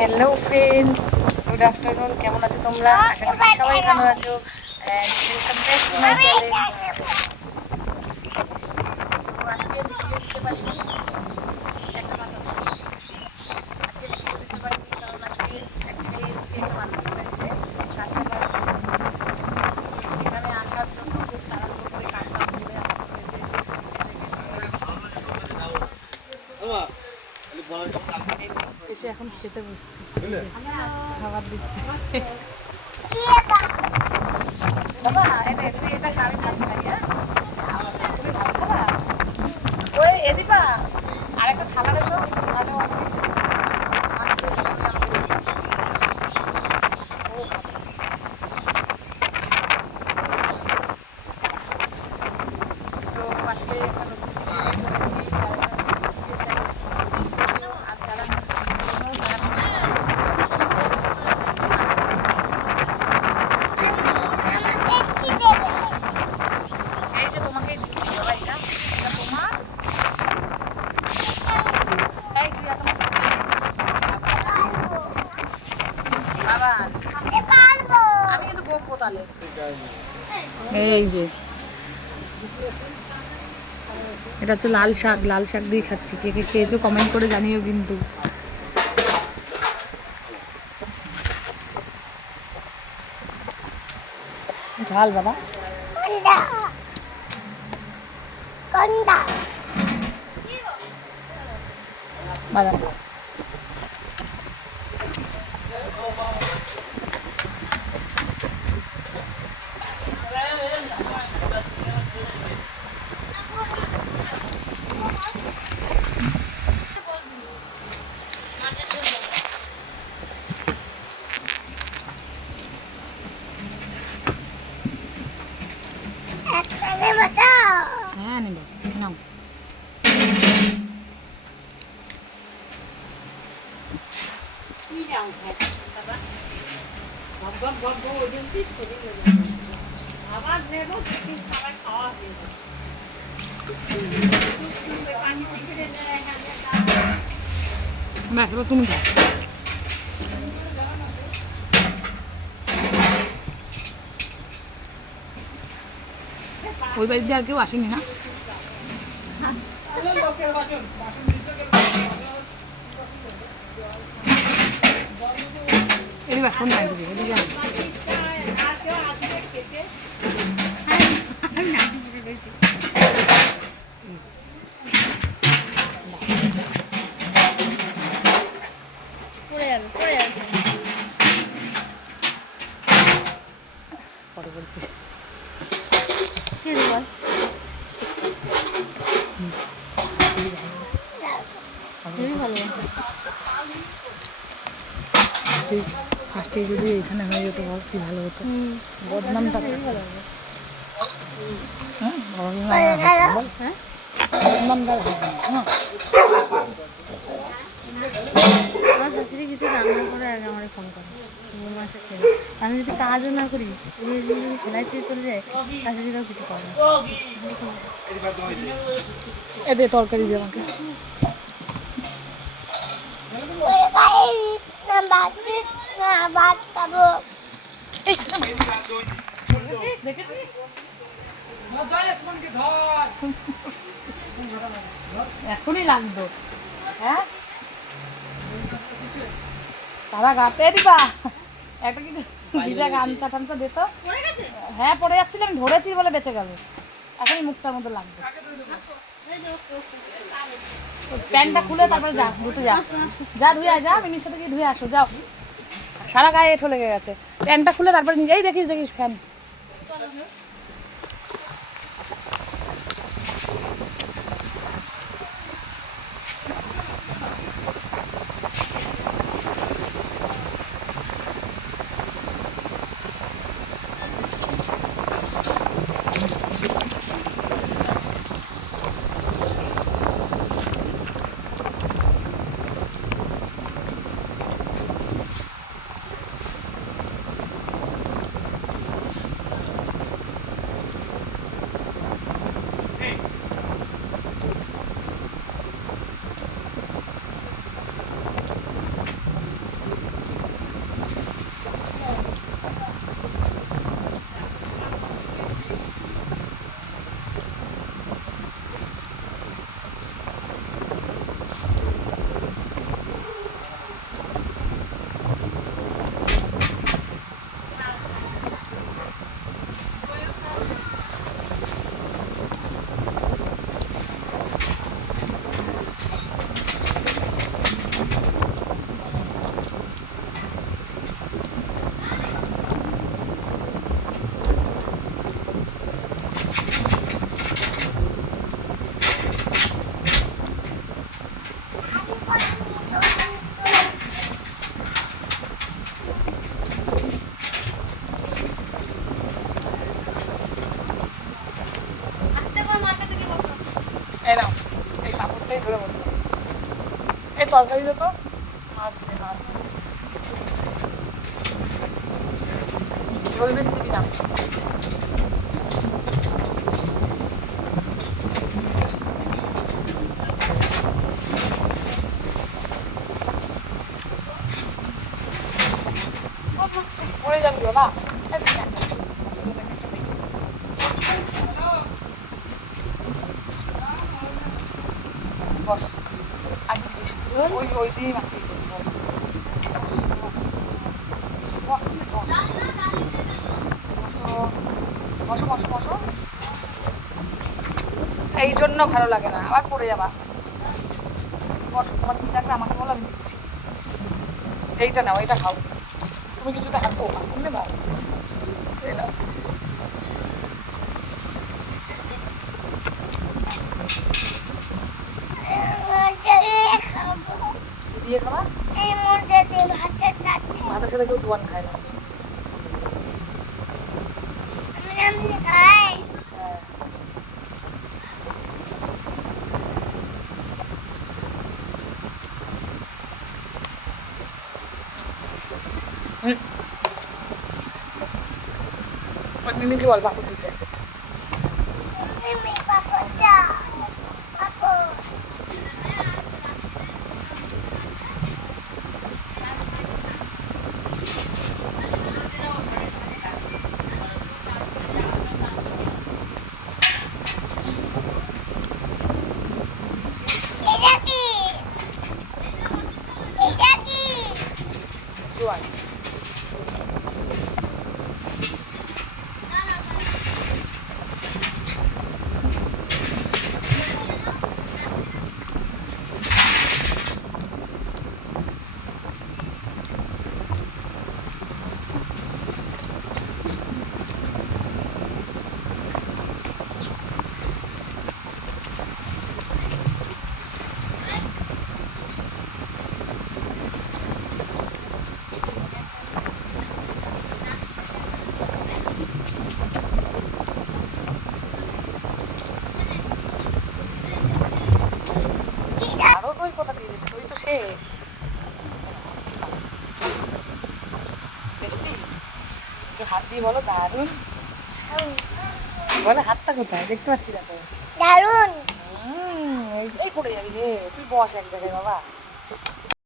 Hello friends, good afternoon. কেমন আছো তোমরা? আশা করি সবাই ভালো আছো। And welcome back to my channel. আজকে ভিডিও দিতে পারিনি, একটা কথা আজকে ভিডিও দিতে পারিনি কারণ আজকে এক জায়গায় এসেছি, একটা বান্ধবী বাড়িতে, কাছে বাড়িতে এসেছি। সেখানে আসার জন্য খুব তাড়াহুড়ো করে কাজ বাজ করে আসতে হয়েছে। এসে এখন খেতে বসছি, খাবার দিচ্ছে। বাবা তুই এটা খাবি না, খাই? হ্যাঁ, তুমি ভাত খাবা? ওই এদিপা আর একটা থালা দেবো, তাহলে তো আজকে এই যে তোমাকে দিচ্ছি বাবা, এটা তোমার। এই তুই এত বাবা, আমি কিন্তু বকবো তাহলে। এই যে এটা হচ্ছে লাল শাক, লাল শাক দিয়ে খাচ্ছি। কে কে খেয়েছো কমেন্ট করে জানিও কিন্তু। ঝাল বাবা, বাবা হ্যাঁ নেব, নাও। ব্যাস এবার তুমি খাও। ওই বাড়ি দিয়ে আর কেউ আসেনি না? এদিকে বাসন নাই, এদিকে পরে বলছি। ফার্স্টে যদি এখানে হয়ে যেত কি ভালো হতো, বদনামটা কিছু রান্না করে আগে আমার ফোন করে মাসে খেলে, আমি যদি কাজও না করি, যদি খেলাই চলে যায়, কাছে দিলেও কিছু করে না। এদের তরকারি দিয়ে আমাকে এখনই লাগতো। হ্যাঁ তারা গাতে দিবা একটা কিন্তু ভিজা গামছা টামছা দিত। হ্যাঁ পড়ে যাচ্ছিল, আমি ধরেছি বলে বেঁচে গেল। এখনই মুখটার মধ্যে লাগবে। প্যান্টটা খুলে তারপরে যা, দুটো যা যা ধুয়ে যা, মিনির সাথে গিয়ে ধুয়ে আসো, যাও। সারা গায়ে এঁঠো লেগে গেছে। প্যান্টটা খুলে তারপরে নিজেই দেখিস দেখিস ফ্যান। তরকারি তো মাছ দে মাছ ঝোল বেশি দিবি না। পড়ে যাবি বাবা। বস আগে ওই ওই দিয়েই মাখিয়ে বসো বসো বসো। এই জন্য ভালো লাগে না, আবার পড়ে যাবা। বসো, তোমার কি লাগবে আমাকে বলো, আমি দিচ্ছি। এইটা নাও, এইটা খাও। তুমি কিছুটা হাঁটো বুঝতে পারো। এই নাও। দিয়ে খাবা? ভাতের সাথে কেউ জোয়ান খায় না। মিমিকে বল বাপু দিতে। জোয়ান আরো দই কোথা দিয়ে দেবে? দই তো শেষ। টেস্টি। একটু হাত দিয়ে বলো দারুন। বলে হাতটা কোথায়? দেখতে পাচ্ছি না তো। দারুন। এই পড়ে যাবি রে, তুই বস এক জায়গায় বাবা।